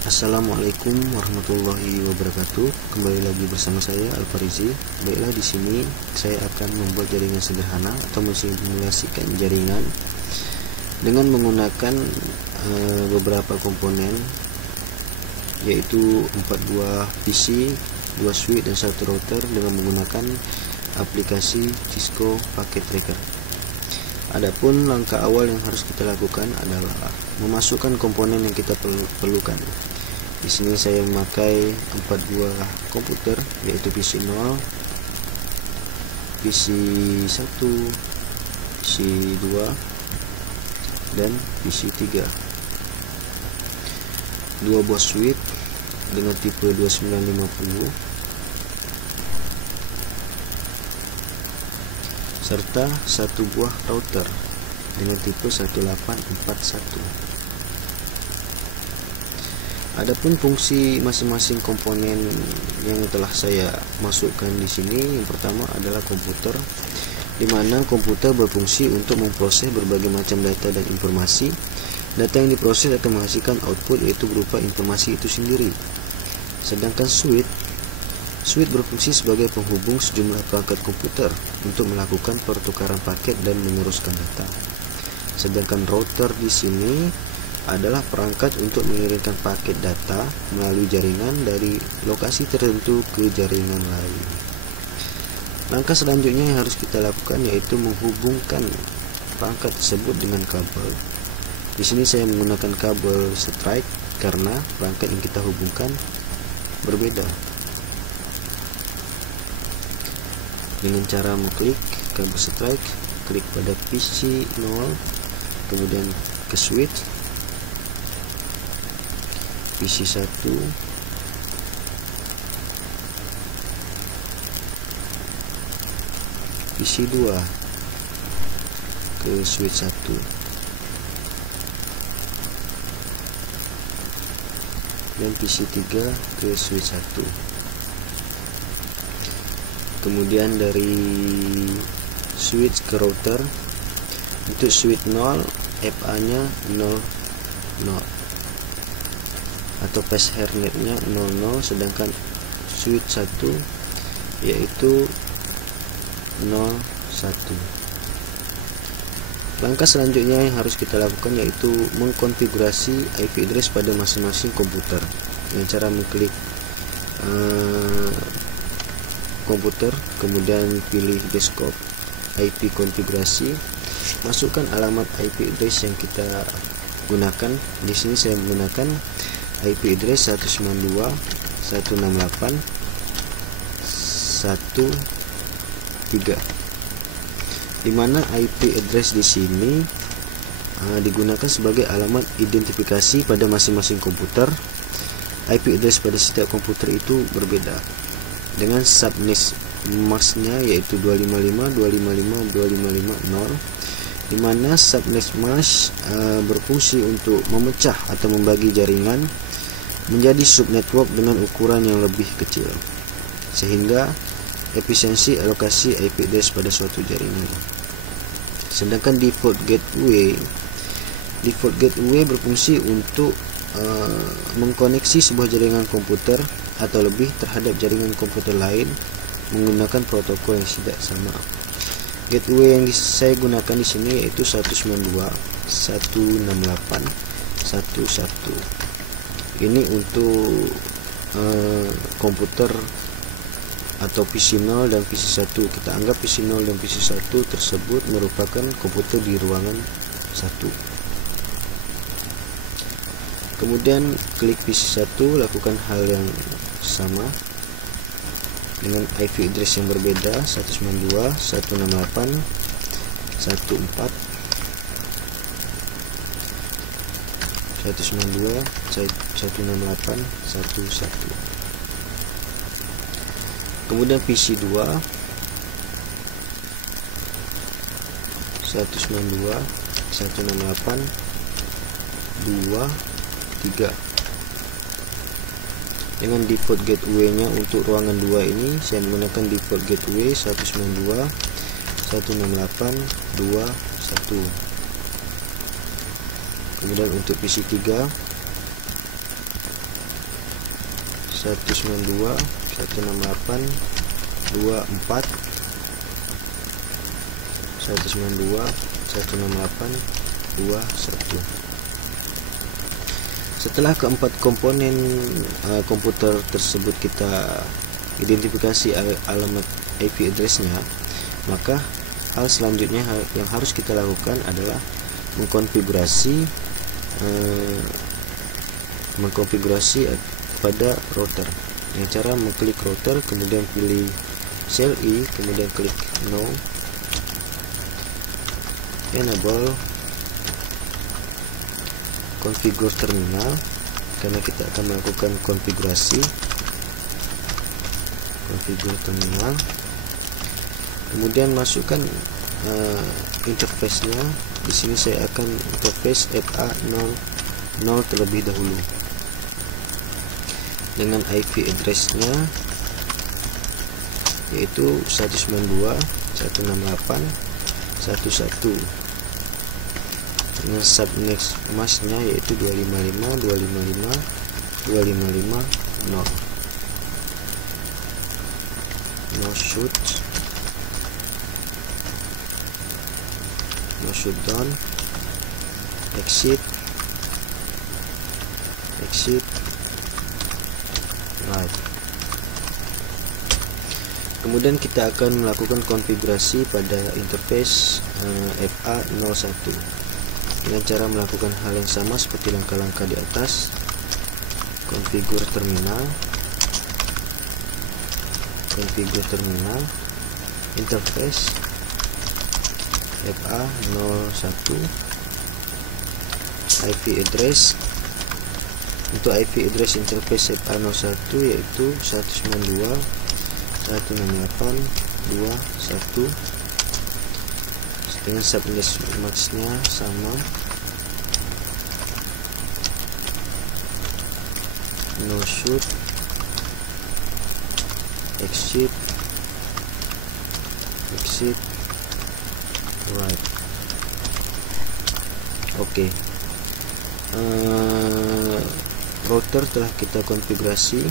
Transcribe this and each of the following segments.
Assalamualaikum warahmatullahi wabarakatuh. Kembali lagi bersama saya Alfarizi. Baiklah, di sini saya akan membuat jaringan sederhana atau mensimulasikan jaringan dengan menggunakan beberapa komponen, yaitu 4 buah PC, 2 switch dan 1 router dengan menggunakan aplikasi Cisco Packet Tracker. Adapun langkah awal yang harus kita lakukan adalah memasukkan komponen yang kita perlukan. Di sini saya memakai 4 buah komputer, yaitu PC 0, PC 1, PC 2, dan PC 3. 2 buah switch dengan tipe 2950 serta 1 buah router dengan tipe 1841. Adapun fungsi masing-masing komponen yang telah saya masukkan di sini, yang pertama adalah komputer, di mana komputer berfungsi untuk memproses berbagai macam data dan informasi. Data yang diproses akan menghasilkan output, yaitu berupa informasi itu sendiri. Sedangkan switch berfungsi sebagai penghubung sejumlah perangkat komputer untuk melakukan pertukaran paket dan meneruskan data. Sedangkan router di sini adalah perangkat untuk mengirimkan paket data melalui jaringan dari lokasi tertentu ke jaringan lain. Langkah selanjutnya yang harus kita lakukan yaitu menghubungkan perangkat tersebut dengan kabel. Di sini saya menggunakan kabel strike karena perangkat yang kita hubungkan berbeda. Dengan cara mengklik kabel strike, klik pada PC 0, kemudian ke switch, PC 1, PC 2, ke switch 1, dan PC 3 ke switch 1. Kemudian dari switch ke router, untuk switch 0 FA nya 00 atau pass netnya 00, sedangkan switch 1 yaitu 01. Langkah selanjutnya yang harus kita lakukan yaitu mengkonfigurasi IP address pada masing-masing komputer dengan cara mengklik komputer, kemudian pilih desktop, IP konfigurasi, masukkan alamat IP address yang kita gunakan. Di sini saya menggunakan IP address 192.168.1.3, di mana IP address di sini digunakan sebagai alamat identifikasi pada masing-masing komputer. IP address pada setiap komputer itu berbeda dengan subnet masknya, yaitu 255.255.255.0, di mana subnet mask berfungsi untuk memecah atau membagi jaringan menjadi subnetwork dengan ukuran yang lebih kecil, sehingga efisiensi alokasi IP address pada suatu jaringan. Sedangkan default gateway berfungsi untuk mengkoneksi sebuah jaringan komputer atau lebih terhadap jaringan komputer lain menggunakan protokol yang tidak sama. Gateway yang saya gunakan di sini yaitu 192.168.1.1. Ini untuk komputer atau PC 0 dan PC 1. Kita anggap PC 0 dan PC 1 tersebut merupakan komputer di ruangan 1. Kemudian klik PC 1, lakukan hal yang sama dengan IP address yang berbeda, 192.168.1.4, kemudian PC 2 192.168.2.3. Dengan default gateway nya untuk ruangan 2 ini saya menggunakan default gateway 192.168.2.1. Kemudian untuk PC 3 192 168 24 192 168 21. Setelah keempat komponen komputer tersebut kita identifikasi alamat IP address-nya, maka hal selanjutnya yang harus kita lakukan adalah mengkonfigurasi pada router. Dengan cara mengklik router, kemudian pilih CLI, kemudian klik No, enable configure terminal, karena kita akan melakukan konfigurasi configure terminal. Kemudian masukkan interface-nya. Di sini saya akan interface FA00 terlebih dahulu dengan IP address-nya yaitu 192.168.11 dengan subnet mask-nya yaitu 255.255.255.0. no shoot down, exit, right. Kemudian kita akan melakukan konfigurasi pada interface FA01 dengan cara melakukan hal yang sama seperti langkah-langkah di atas. Configure terminal, interface FA01, IP address. Untuk IP address interface FA01 yaitu 192.168.21 dengan subnet mask-nya sama, no shoot, exit, right. Oke. Router telah kita konfigurasi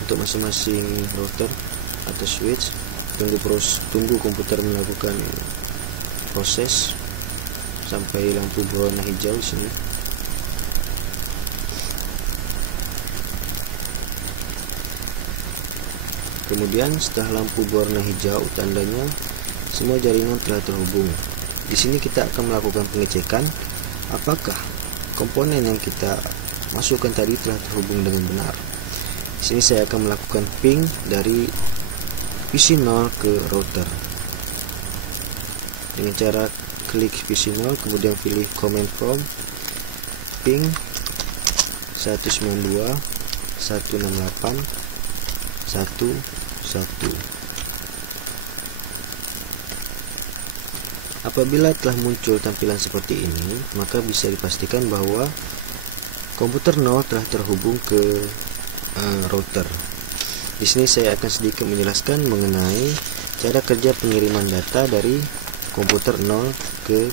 untuk masing-masing router atau switch. Tunggu komputer melakukan proses sampai lampu berwarna hijau di sini. Kemudian setelah lampu berwarna hijau, tandanya semua jaringan telah terhubung. Di sini kita akan melakukan pengecekan apakah komponen yang kita masukkan tadi telah terhubung dengan benar. Di sini saya akan melakukan ping dari PC0 ke router dengan cara klik PC0, kemudian pilih command prompt ping 192.168.11. Apabila telah muncul tampilan seperti ini, maka bisa dipastikan bahwa komputer 0 telah terhubung ke router. Di sini saya akan sedikit menjelaskan mengenai cara kerja pengiriman data dari komputer 0 ke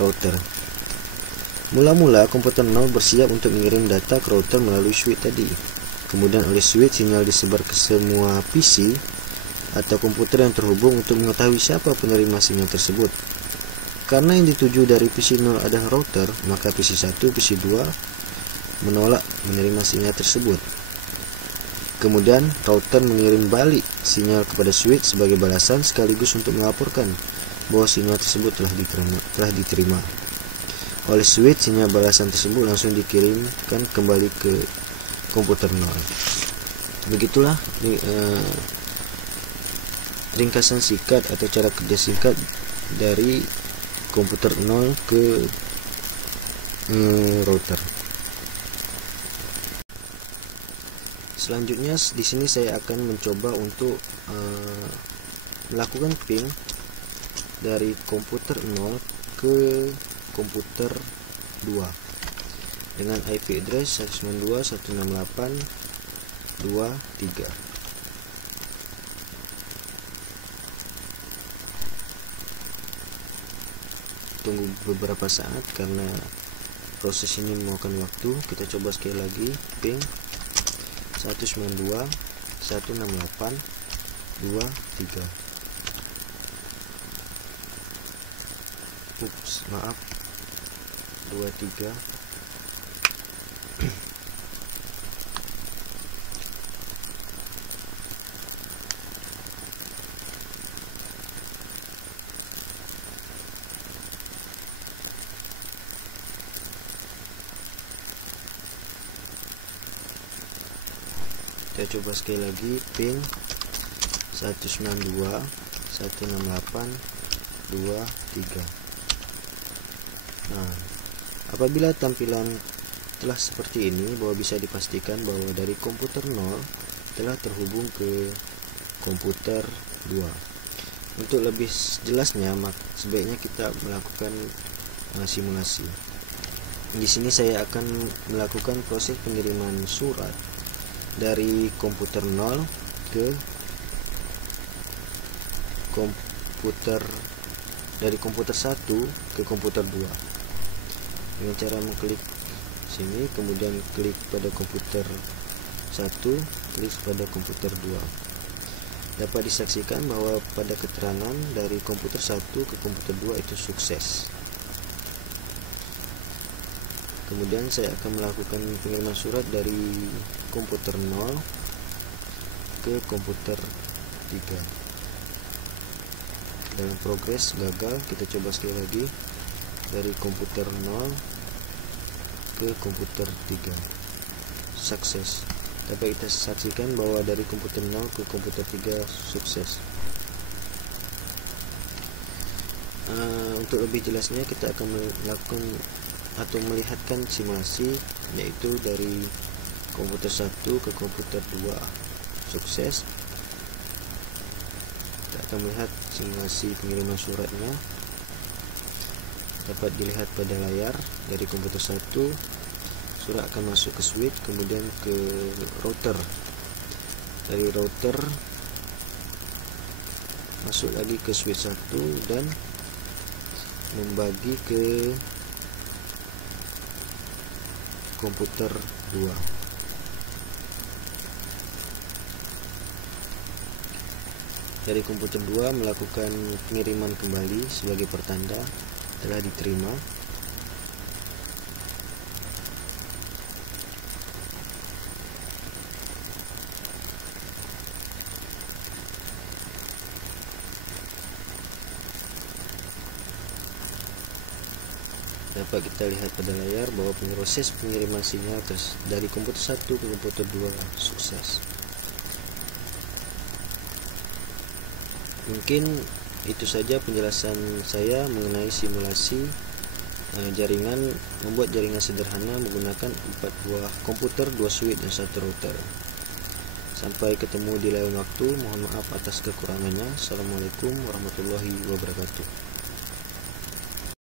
router. Mula-mula komputer 0 bersiap untuk mengirim data ke router melalui switch tadi. Kemudian oleh switch sinyal disebar ke semua PC atau komputer yang terhubung untuk mengetahui siapa penerima sinyal tersebut. Karena yang dituju dari PC0 adalah router, maka PC1, PC2 menolak menerima sinyal tersebut. Kemudian router mengirim balik sinyal kepada switch sebagai balasan sekaligus untuk melaporkan bahwa sinyal tersebut telah diterima. Oleh switch, sinyal balasan tersebut langsung dikirimkan kembali ke komputer 0. Begitulah ringkasan singkat atau cara kerja singkat dari komputer 0 ke router. Selanjutnya di sini saya akan mencoba untuk melakukan ping dari komputer 0 ke komputer 2 dengan IP address 192.168.23. Tunggu beberapa saat karena proses ini memakan waktu. Kita coba sekali lagi ping 192 168 23. Ups, maaf, 23. Kita coba sekali lagi, pin 192 168 23. Nah, apabila tampilan telah seperti ini, bahwa bisa dipastikan bahwa dari komputer 0 telah terhubung ke komputer 2. Untuk lebih jelasnya, sebaiknya kita melakukan simulasi. Di sini saya akan melakukan proses pengiriman surat dari komputer 0 ke komputer, dari komputer 1 ke komputer 2 dengan cara mengklik sini, kemudian klik pada komputer 1, klik pada komputer 2. Dapat disaksikan bahwa pada keterangan dari komputer 1 ke komputer 2 itu sukses. Kemudian saya akan melakukan pengiriman surat dari komputer 0 ke komputer 3. Dalam progres gagal, kita coba sekali lagi dari komputer 0 ke komputer 3. Sukses. Dapat kita saksikan bahwa dari komputer 0 ke komputer 3 sukses. Untuk lebih jelasnya, kita akan melakukan atau melihatkan simulasi, yaitu dari komputer 1 ke komputer 2 sukses. Kita akan melihat simulasi pengiriman suratnya. Dapat dilihat pada layar, dari komputer 1 surat akan masuk ke switch, kemudian ke router. Dari router masuk lagi ke switch 1 dan membagi ke komputer 2. Dari komputer 2 melakukan pengiriman kembali sebagai pertanda telah diterima. Dapat kita lihat pada layar bahwa proses pengiriman sinyal dari komputer 1 ke komputer 2 sukses. Mungkin itu saja penjelasan saya mengenai simulasi jaringan, membuat jaringan sederhana menggunakan 4 buah komputer, 2 switch dan 1 router. Sampai ketemu di lain waktu. Mohon maaf atas kekurangannya. Assalamualaikum warahmatullahi wabarakatuh.